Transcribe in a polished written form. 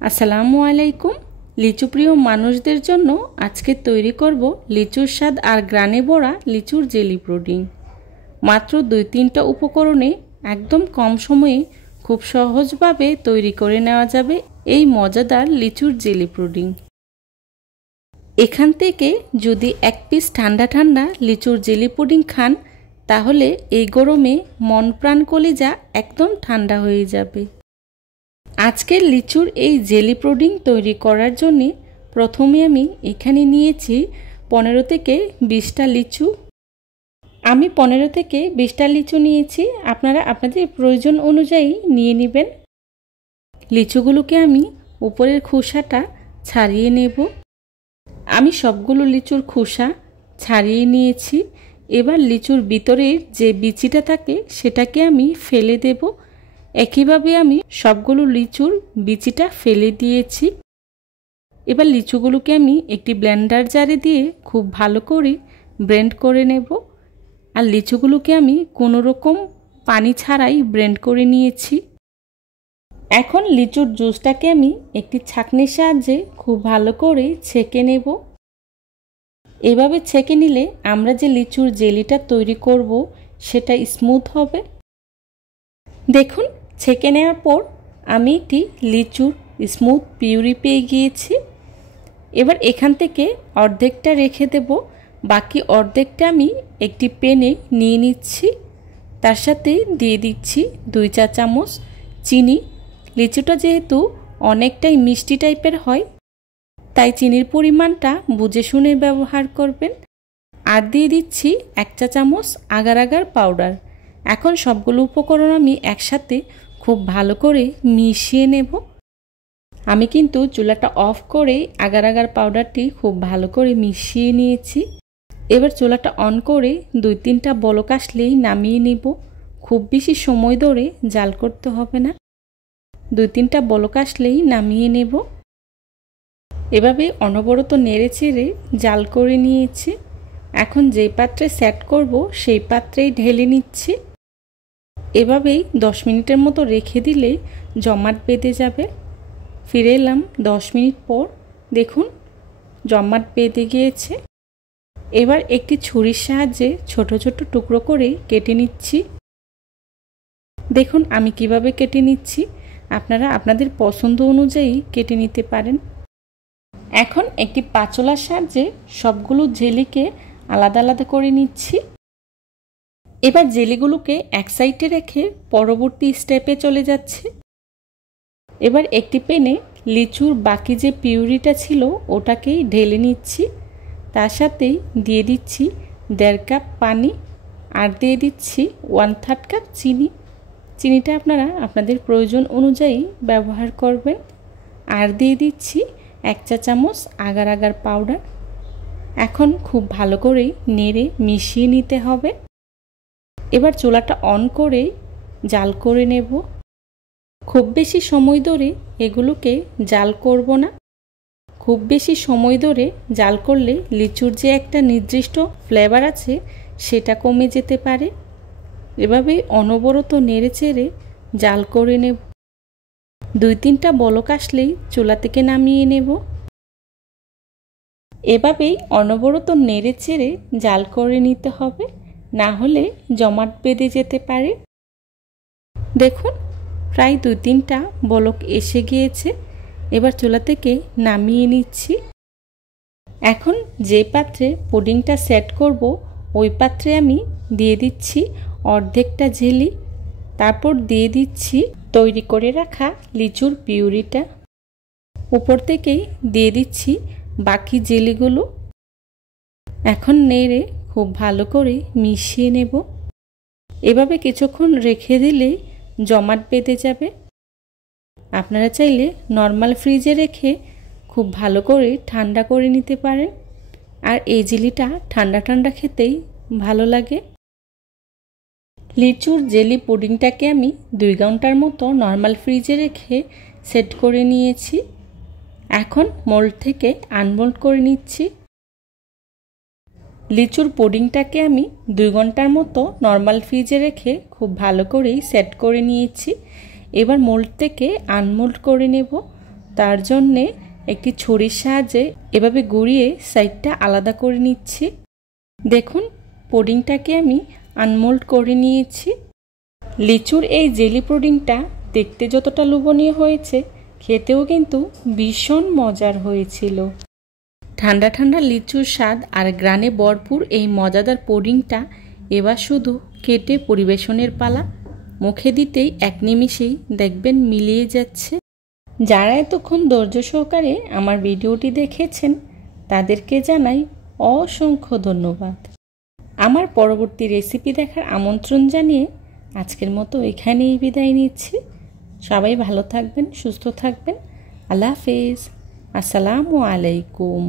আসসালামু আলাইকুম। লিচু প্রিয় মানুষদের জন্য আজকে তৈরি করব লিচুর স্বাদ আর গ্রানে ভরা লিচুর জেলি পুডিং। মাত্র 2-3টা উপকরণে একদম কম সময়ে খুব সহজভাবে তৈরি করে নেওয়া যাবে এই মজাদার লিচুর জেলি পুডিং। এখান থেকে যদি 1 পিস ঠান্ডা ঠান্ডা লিচুর জেলি পুডিং খান তাহলে এই গরমে মন প্রাণ কলিজা একদম ঠান্ডা হয়ে যাবে। আজকের লিচুর এই জেলি পুডিং তৈরি করার জন্য প্রথমে আমি এখানে নিয়েছি 15 থেকে 20টা লিচু। আমি 15 থেকে 20টা লিচু নিয়েছি, আপনারা আপনাদের প্রয়োজন অনুযায়ী নিয়ে নেবেন। লিচুগুলোকে আমি উপরের খোসাটা ছাড়িয়ে নেব। আমি সবগুলো লিচুর খোসা ছাড়িয়ে নিয়েছি। এবার লিচুর ভিতরের যে বিচিটা থাকে সেটাকে আমি ফেলে দেব। একইভাবে আমি সবগুলো লিচুর বিচিটা ফেলে দিয়েছি। এবার লিচুগুলোকে আমি একটি ব্লেন্ডার জারে দিয়ে খুব ভালো করে ব্লেন্ড করে নেব। আর লিচুগুলোকে আমি কোনো রকম পানি ছাড়াই ব্লেন্ড করে নিয়েছি। এখন লিচুর জুসটাকে আমি একটি ছাঁকনির সাহায্যে খুব ভালো করে ছেঁকে নেব। এভাবে ছেঁকে নিলে আমরা যে লিচুর জেলিটা তৈরি করব সেটা স্মুথ হবে। দেখুন, ছেঁকে নেওয়ার পর আমি একটি লিচুর স্মুথ পিউরি পেয়ে গিয়েছি। এবার এখান থেকে অর্ধেকটা রেখে দেব, বাকি অর্ধেকটা আমি একটি প্যানে নিয়ে নিচ্ছি। তার সাথে দিয়ে দিচ্ছি 2 চা চামচ চিনি। লিচুটা যেহেতু অনেকটাই মিষ্টি টাইপের হয় তাই চিনির পরিমাণটা বুঝে শুনে ব্যবহার করবেন। আর দিয়ে দিচ্ছি 1 চা চামচ আগার আগার পাউডার। এখন সবগুলো উপকরণ আমি একসাথে খুব ভালো করে মিশিয়ে নেব। আমি কিন্তু চুলাটা অফ করে আগার আগার পাউডারটি খুব ভালো করে মিশিয়ে নিয়েছি। এবার চুলাটা অন করে 2-3টা বলক আসলেই নামিয়ে নেব। খুব বেশি সময় ধরে জাল করতে হবে না, 2-3টা বলক আসলেই নামিয়ে নেব। এভাবে অনবরত নেড়ে চেড়ে জাল করে নিয়েছি। এখন যেই পাত্রে সেট করব সেই পাত্রেই ঢেলে নিচ্ছি। এভাবেই 10 মিনিটের মতো রেখে দিলে জমাট বেঁধে যাবে। ফিরে এলাম 10 মিনিট পর। দেখুন, জমাট বেঁধে গিয়েছে। এবার একটি ছুরির সাহায্যে ছোট ছোট টুকরো করে কেটে নিচ্ছি। দেখুন আমি কিভাবে কেটে নিচ্ছি, আপনারা আপনাদের পছন্দ অনুযায়ী কেটে নিতে পারেন। এখন একটি পাচলার সাহায্যে সবগুলো জেলিকে আলাদা আলাদা করে নিচ্ছি। এবার জেলিগুলোকে এক সাইডে রেখে পরবর্তী স্টেপে চলে যাচ্ছে। এবার একটি প্যানে লিচুর বাকি যে পিউরিটা ছিল ওটাকেই ঢেলে নিচ্ছি। তার সাথেই দিয়ে দিচ্ছি 1.5 কাপ পানি আর দিয়ে দিচ্ছি 1/3 কাপ চিনি। চিনিটা আপনারা আপনাদের প্রয়োজন অনুযায়ী ব্যবহার করবেন। আর দিয়ে দিচ্ছি 1 চা চামচ আগার আগার পাউডার। এখন খুব ভালো করে নেড়ে মিশিয়ে নিতে হবে। এবার চুলাটা অন করে জাল করে নেব। খুব বেশি সময় ধরে এগুলোকে জাল করব না। খুব বেশি সময় ধরে জাল করলে লিচুর যে একটা নির্দিষ্ট ফ্লেভার আছে সেটা কমে যেতে পারে। এভাবে অনবরত নেড়ে চেড়ে জাল করে নেব। 2-3টা বলক আসলেই চুলা থেকে নামিয়ে নেব। এভাবেই অনবরত নেড়ে চেড়ে জাল করে নিতে হবে, না হলে জমাট বেঁধে যেতে পারে। দেখুন, প্রায় 2-3টা বলক এসে গিয়েছে। এবার চুলা থেকে নামিয়ে নিচ্ছি। এখন যে পাত্রে পুডিংটা সেট করব ওই পাত্রে আমি দিয়ে দিচ্ছি অর্ধেকটা জেলি। তারপর দিয়ে দিচ্ছি তৈরি করে রাখা লিচুর পিউরিটা। উপর থেকেই দিয়ে দিচ্ছি বাকি জেলিগুলো। এখন নেড়ে খুব ভালো করে মিশিয়ে নেব। এভাবে কিছুক্ষণ রেখে দিলে জমাট বেঁধে যাবে। আপনারা চাইলে নর্মাল ফ্রিজে রেখে খুব ভালো করে ঠান্ডা করে নিতে পারেন। আর এই জেলিটা ঠান্ডা ঠান্ডা খেতেই ভালো লাগে। লিচুর জেলি পুডিংটাকে আমি 2 ঘন্টার মতো নর্মাল ফ্রিজে রেখে সেট করে নিয়েছি। এখন মোল্ড থেকে আনমোল্ড করে নিচ্ছি। লিচুর পুডিংটাকে আমি 2 ঘন্টার মতো নর্মাল ফ্রিজে রেখে খুব ভালো করেই সেট করে নিয়েছি। এবার মোল্ড থেকে আনমোল্ড করে নেব। তার জন্যে একটি ছুরির সাহায্যে এভাবে গুঁড়িয়ে সাইডটা আলাদা করে নিচ্ছি। দেখুন পুডিংটাকে আমি আনমোল্ড করে নিয়েছি। লিচুর এই জেলি পুডিংটা দেখতে যতটা লোভনীয় হয়েছে, খেতেও কিন্তু ভীষণ মজার হয়েছিল। ঠান্ডা ঠান্ডা লিচুর স্বাদ আর গ্রানে ভরপুর এই মজাদার পুডিংটা এবার শুধু কেটে পরিবেশনের পালা। মুখে দিতেই এক নিমিষেই দেখবেন মিলিয়ে যাচ্ছে। যারা এতক্ষণ ধৈর্য সহকারে আমার ভিডিওটি দেখেছেন তাদেরকে জানাই অসংখ্য ধন্যবাদ। আমার পরবর্তী রেসিপি দেখার আমন্ত্রণ জানিয়ে আজকের মতো এখানেই বিদায় নিচ্ছি। সবাই ভালো থাকবেন, সুস্থ থাকবেন। আল্লাহ হাফেজ। আসসালামু আলাইকুম।